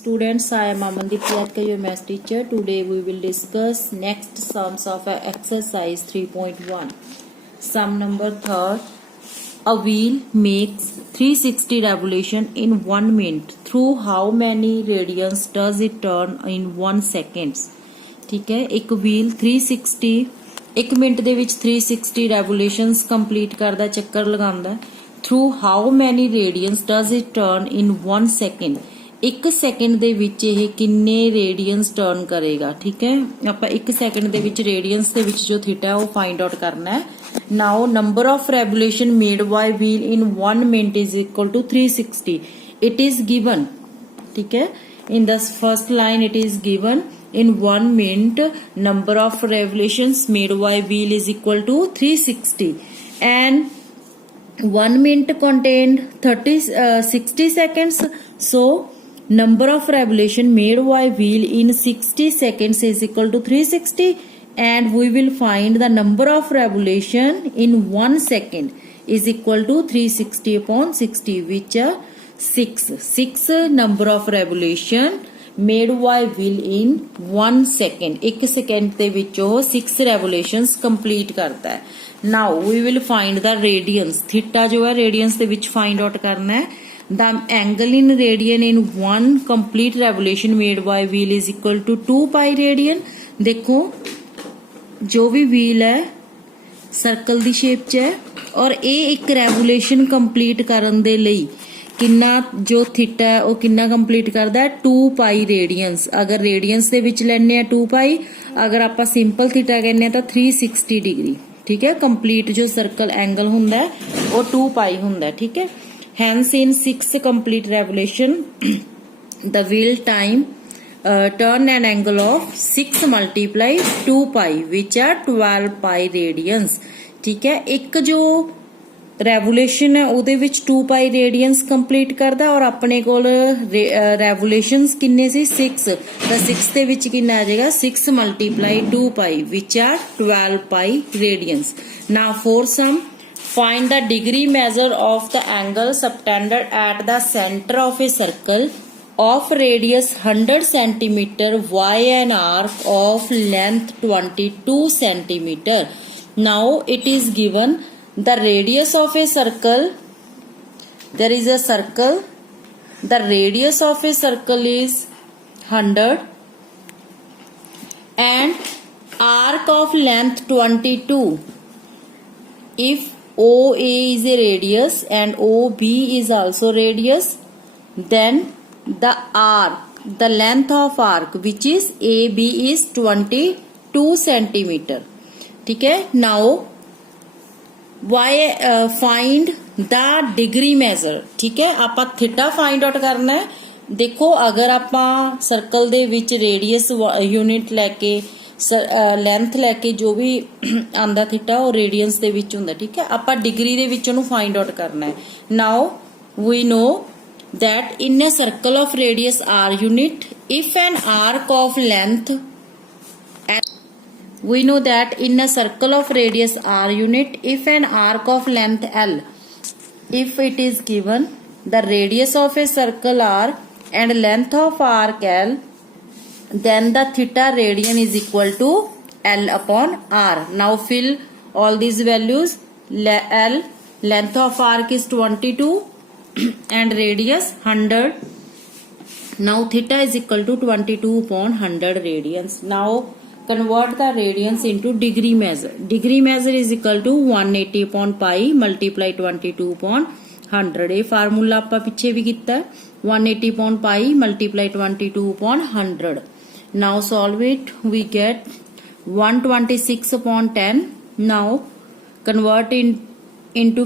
Students, I am Amandeep Yadka, your math teacher. Today we will discuss next sums of exercise 3.1. Sum number third. A wheel makes 360 revolution in 1 minute. Through how many radians does it turn in 1 seconds? ठीक है, एक wheel 360 1 minute ਦੇ ਵਿੱਚ 360 revolutions complete ਕਰਦਾ, ਚੱਕਰ ਲਗਾਉਂਦਾ. Through how many radians does it turn in 1 second? 1 second ਦੇ ਵਿੱਚ ਇਹ ਕਿੰਨੇ ਰੇਡੀਅਨਸ ਟਰਨ ਕਰੇਗਾ. ਠੀਕ ਹੈ, ਆਪਾਂ 1 ਸੈਕਿੰਡ ਦੇ ਵਿੱਚ ਰੇਡੀਅਨਸ ਦੇ ਵਿੱਚ ਜੋ ਥੀਟਾ ਉਹ ਫਾਈਂਡ ਆਊਟ ਕਰਨਾ ਹੈ. Now number of revolution made by wheel in 1 minute is equal to 360. It is given. ਠੀਕ ਹੈ, in the first line it is given in 1 minute number of revolutions made by wheel is equal to 360 and 1 minute contained 60 seconds. So number of revolution made by wheel in 60 seconds is equal to 360 and we will find the number of revolution in 1 second is equal to 360 upon 60 which are 6 number of revolution made by wheel in 1 second. 1 second ਦੇ ਵਿੱਚ ਉਹ 6 revolutions complete ਕਰਦਾ ਹੈ. Now we will find the radians. theta ਜੋ ਹੈ radians ਦੇ ਵਿੱਚ find out ਕਰਨਾ ਹੈ. The angle in radian in 1 complete revolution made by wheel is equal to 2 pi radian. देखो जो भी wheel है सर्कल ਦੀ shape 'ਚ है और ਇਹ ਇੱਕ revolution complete ਕਰਨ ਦੇ ਲਈ किन्ना जो थीटा है वो किन्ना कंप्लीट करता है 2 पाई रेडियंस. अगर रेडियंस ਦੇ ਵਿੱਚ ਲੈਣੇ ਆ 2 पाई, अगर ਆਪਾਂ ਸਿੰਪਲ थीटा ਕਹਿੰਦੇ ਆ ਤਾਂ 360 डिग्री. ठीक है, कंप्लीट जो सर्कल एंगल ਹੁੰਦਾ है वो 2 पाई ਹੁੰਦਾ है. ठीक है, hence in 6 complete revolution the wheel time turn an angle of 6 multiply 2 pi which are 12 pi radians. ठीक है, एक जो रेवोल्यूशन है ਉਹਦੇ ਵਿੱਚ 2 ਪਾਈ ਰੇਡੀਅਨਸ ਕੰਪਲੀਟ ਕਰਦਾ ਔਰ ਆਪਣੇ ਕੋਲ ਰੈਵੋਲੂਸ਼ਨਸ ਕਿੰਨੇ ਸੀ 6 ਤਾਂ 6 ਦੇ ਵਿੱਚ ਕਿੰਨਾ ਆ ਜਾਏਗਾ 6 multiply 2 pi which are 12 pi radians. Now for sum, find the degree measure of the angle subtended at the center of a circle of radius 100 centimeter y an arc of length 22 centimeter. Now it is given the radius of a circle. There is a circle, the radius of a circle is 100 and arc of length 22. If OA is a radius and OB is also radius, then the arc, the length of arc which is AB is 22 centimeter. ठीक है, now find the degree measure. ठीक है, ਆਪਾਂ theta find out करना है. देखो अगर ਆਪਾਂ सर्कल ਦੇ ਵਿੱਚ रेडियस यूनिट लेके ਲੈਂਥ ਲੈਕੇ ਜੋ ਵੀ ਆਂਦਾ थीटा ਉਹ रेडियंस ਦੇ ਵਿੱਚ ਹੁੰਦਾ. ठीक है, ਆਪਾਂ डिग्री ਦੇ ਵਿੱਚ ਉਹਨੂੰ फाइंड आउट करना है. Now we know that in a circle of radius r unit if an arc of length we know that in a circle of radius r unit if an arc of length l, if it is given the radius of a circle r and length of arc l, then the theta radian is equal to l upon r. Now fill all these values. L, length of arc is 22 and radius 100. Now theta is equal to 22 upon 100 radians. Now convert the radians into degree measure. Degree measure is equal to 180 upon pi multiply 22 upon 100. ये formula आपा पीछे भी कितना है 180 upon pi multiply 22 upon 100. Now solve it. We get 126 upon 10. Now convert into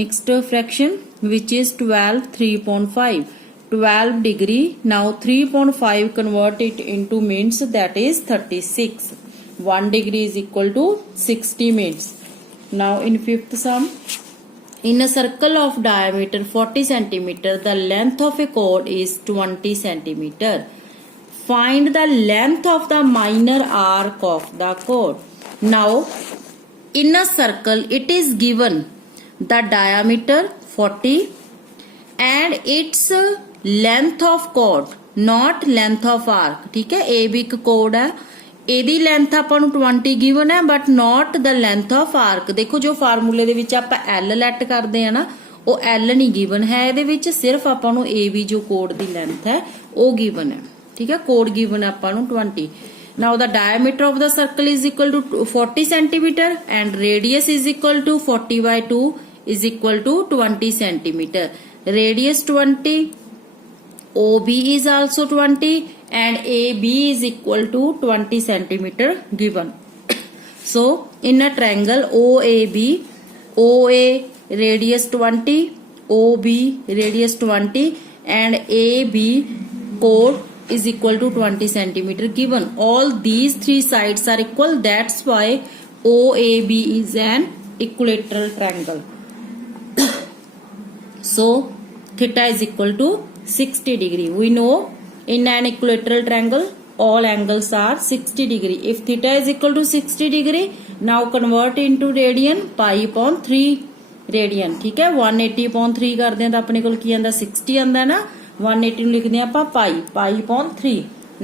mixed fraction which is 12 3 upon 5. 12 degree. Now 3.5 convert it into minutes, that is 36. 1 degree is equal to 60 minutes. Now in fifth sum, in a circle of diameter 40 centimeter the length of a chord is 20 centimeter. Find the length of the minor arc of the chord. Now in a circle it is given the diameter 40 and its length of chord not length of arc. ठीक है, ए भी एक code है, ਇਹਦੀ length ਆਪਾਂ ਨੂੰ 20 given ਹੈ but not the length of arc. ਦੇਖੋ ਜੋ ਫਾਰਮੂਲੇ ਦੇ ਵਿੱਚ ਆਪਾਂ ਐਲ ਲੈਟ ਕਰਦੇ ਆ ਨਾ, ਉਹ ਐਲ ਨਹੀਂ ਗਿਵਨ ਹੈ ਇਹਦੇ ਵਿੱਚ, ਸਿਰਫ ਆਪਾਂ ਨੂੰ ਏ ਵੀ ਜੋ ਕੋਡ ਦੀ ਲੈਂਥ ਹੈ ਉਹ ਗਿਵਨ ਹੈ। ਠੀਕ ਹੈ, ਕੋਡ ਗਿਵਨ ਹੈ ਆਪਾਂ ਨੂੰ 20। Now the diameter of the circle is equal to 40 centimetre and radius is equal to 40/2 is equal to 20 centimetre, radius 20, OB is also 20 and AB is equal to 20 centimeter given. So in a triangle OAB, OA radius 20, OB radius 20 and AB chord is equal to 20 centimeter given. All these three sides are equal, that's why OAB is an equilateral triangle. So theta is equal to 60 degree. We know in an equilateral triangle all angles are 60 degree. If theta is equal to 60 degree, now convert into radian, pi upon 3 radian. ठीक है, 180 upon 3 करते हैं तो अपने को की आंदा 60 आंदा ना, 180 लिख दिया ਆਪਾਂ pi upon 3.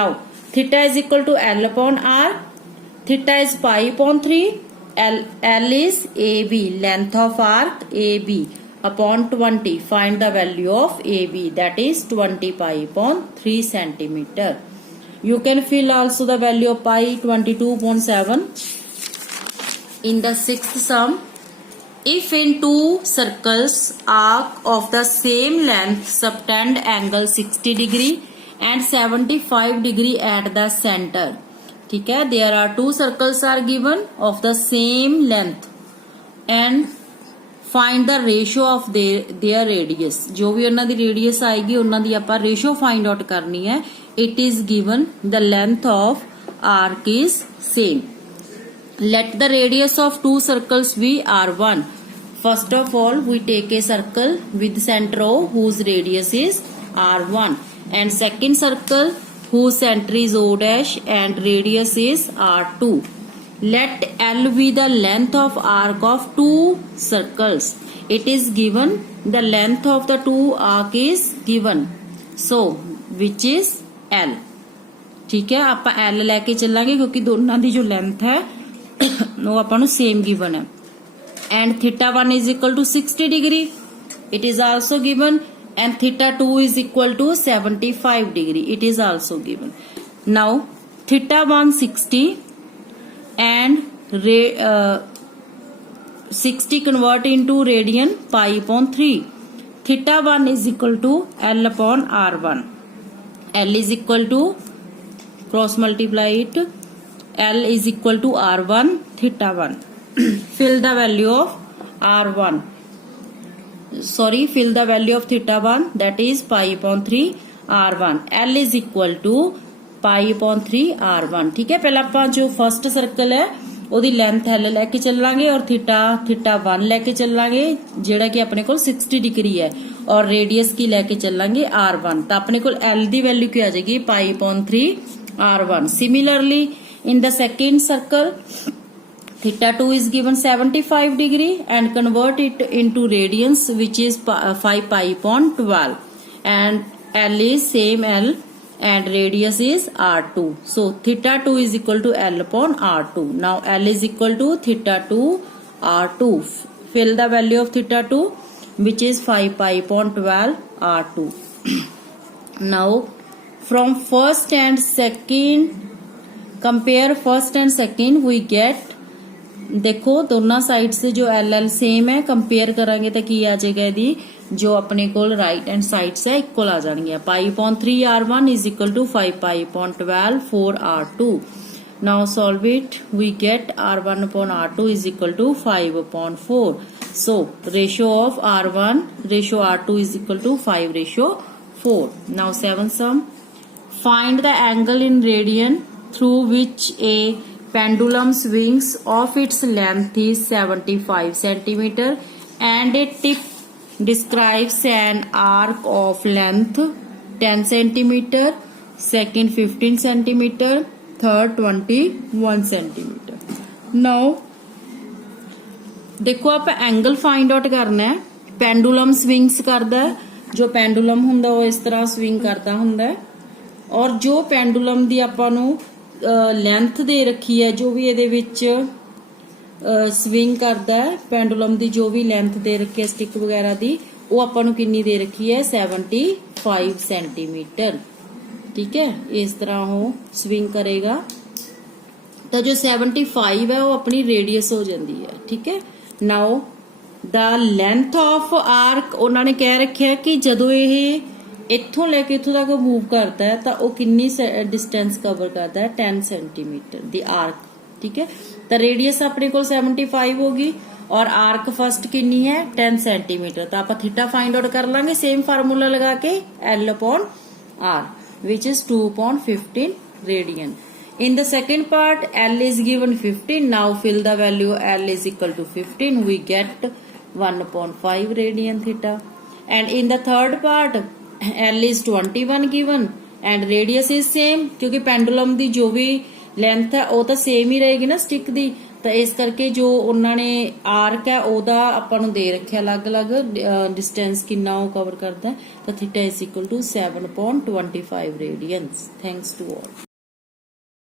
Now theta is equal to L upon R. Theta is pi upon 3. L is AB, length of arc AB upon 20. Find the value of AB, that is 20 pi upon 3 centimeter. You can fill also the value of pi 22.7. In the sixth sum, if in two circles arc of the same length subtend angle 60 degree and 75 degree at the center. ठीक है, there are two circles are given of the same length and find the ratio of their radius. जो भी उन्होंने दी radius आएगी उन्होंने दी आपां ratio find out करनी है। It is given the length of arc is same. Let the radius of two circles be R1। First of all we take a circle with centre O whose radius is R1 and second circle whose center is O dash and radius is R2. Let L be the length of arc of two circles. It is given the length of the two arc is given. So which is L. ठीक है, आप L लेके चलांगे क्योंकि दोनों की जो length है वो अपन सेम गिवन है। And theta 1 is equal to 60 degree. It is also given. And theta 2 is equal to 75 degree. It is also given. Now theta 1 60 and 60 convert into radian, pi upon 3. Theta 1 is equal to L upon R1. L is equal to, cross multiply it, L is equal to R1 theta 1. Fill the value of R1. Sorry, fill the value of theta 1, that is pi upon 3 R1. L is equal to pi upon 3 R1। ठीक है, पहले आप जो first circle है ਉਹਦੀ length L लेके चलांगे और theta 1 लेके चलांगे ਜਿਹੜਾ कि अपने को 60 डिग्री है और रेडियस की लेके चलांगे R1। तो अपने को L ਦੀ वैल्यू क्या आ जाएगी, पाई upon 3 R1। Similarly in the second circle theta 2 is given 75 degree and convert it into radians which is 5 pi upon 12 and L is same L and radius is R2. So theta 2 is equal to L upon R2. Now L is equal to theta 2 R2. Fill the value of theta 2 which is 5 pi upon 12 R2. Now from first and second, compare first and second, we get, देखो दोनों side से जो LL same है, compare करांगे तो की आ जाएगा यदि जो अपने को राइट हैंड साइड से इक्वल आ जाएंगे। Pi upon 3 R1 is equal to 5 pi upon 12 4 R2। Now solve it, we get R1 upon R2 is equal to 5 upon 4। So ratio of R1 ratio R2 is equal to 5:4। Now seven sum, find the angle in radian through which a pendulum swings of its length is 75 centimeter and a tip describes an arc of length 10 centimeter, second 15 centimeter, third 21 centimeter. Now देखो आप angle find out करना है। Pendulum swings करता है, जो pendulum हुंदा वो इस तरह स्विंग करता हुंदा है ਔਰ ਜੋ ਪੈਂਡੂਲਮ ਦੀ ਆਪਾਂ ਨੂੰ ਲੈਂਥ ਦੇ ਰੱਖੀ ਹੈ, ਜੋ ਵੀ ਇਹਦੇ ਵਿੱਚ ਸਵਿੰਗ ਕਰਦਾ ਹੈ, ਪੈਂਡੂਲਮ ਦੀ ਜੋ ਵੀ ਲੈਂਥ ਦੇ ਰੱਖੀ ਹੈ ਸਟਿਕ ਵਗੈਰਾ ਦੀ, ਉਹ ਆਪਾਂ ਨੂੰ ਕਿੰਨੀ ਦੇ ਰੱਖੀ ਹੈ 75 ਸੈਂਟੀਮੀਟਰ। ਠੀਕ ਹੈ, ਇਸ ਤਰ੍ਹਾਂ ਉਹ ਸਵਿੰਗ ਕਰੇਗਾ। ਤਾਂ ਜੋ 75 ਹੈ ਉਹ ਆਪਣੀ ਰੇਡੀਅਸ ਹੋ ਜਾਂਦੀ ਹੈ। ਠੀਕ ਹੈ, ਨਾਓ ਦਾ ਲੈਂਥ ਆਫ ਆਰਕ ਉਹਨਾਂ ਨੇ ਕਹਿ ਰੱਖਿਆ ਕਿ ਜਦੋਂ ਇਹ ਇੱਥੋਂ ਲੈ ਕੇ ਇੱਥੋਂ ਤੱਕ ਮੂਵ ਕਰਦਾ ਹੈ ਤਾਂ ਉਹ ਕਿੰਨੀ ਡਿਸਟੈਂਸ ਕਵਰ ਕਰਦਾ ਹੈ 10 ਸੈਂਟੀਮੀਟਰ ਦੀ ਆਰਕ। ਠੀਕ ਹੈ, ਤਾਂ ਰੇਡੀਅਸ ਆਪਣੇ ਕੋਲ 75 ਹੋਗੀ ਔਰ ਆਰਕ ਫਸਟ ਕਿੰਨੀ ਹੈ 10 ਸੈਂਟੀਮੀਟਰ। ਤਾਂ ਆਪਾਂ ਥੀਟਾ ਫਾइंड आउट कर लांगे सेम फार्मूला लगा के L/R which is 2/15 radian. In the second part L is given 15. Now fill the value L is equal to 15. We get 1/5 radian theta. And in the third part L is 21 given and radius is same क्योंकि pendulum ਦੀ ਜੋ ਵੀ length ਹੈ ਉਹ ਤਾਂ same ਹੀ ਰਹੇਗੀ ਨਾ stick ਦੀ। ਤਾਂ ਇਸ ਕਰਕੇ ਜੋ ਉਹਨਾਂ ਨੇ ਆਰਕ ਹੈ ਉਹਦਾ ਆਪਾਂ ਨੂੰ ਦੇ ਰੱਖਿਆ ਅਲੱਗ-ਅਲੱਗ ਡਿਸਟੈਂਸ ਕਿੰਨਾ ਉਹ ਕਵਰ ਕਰਦਾ ਹੈ। ਤਾਂ theta is equal to 7.25 radians. Thanks to all.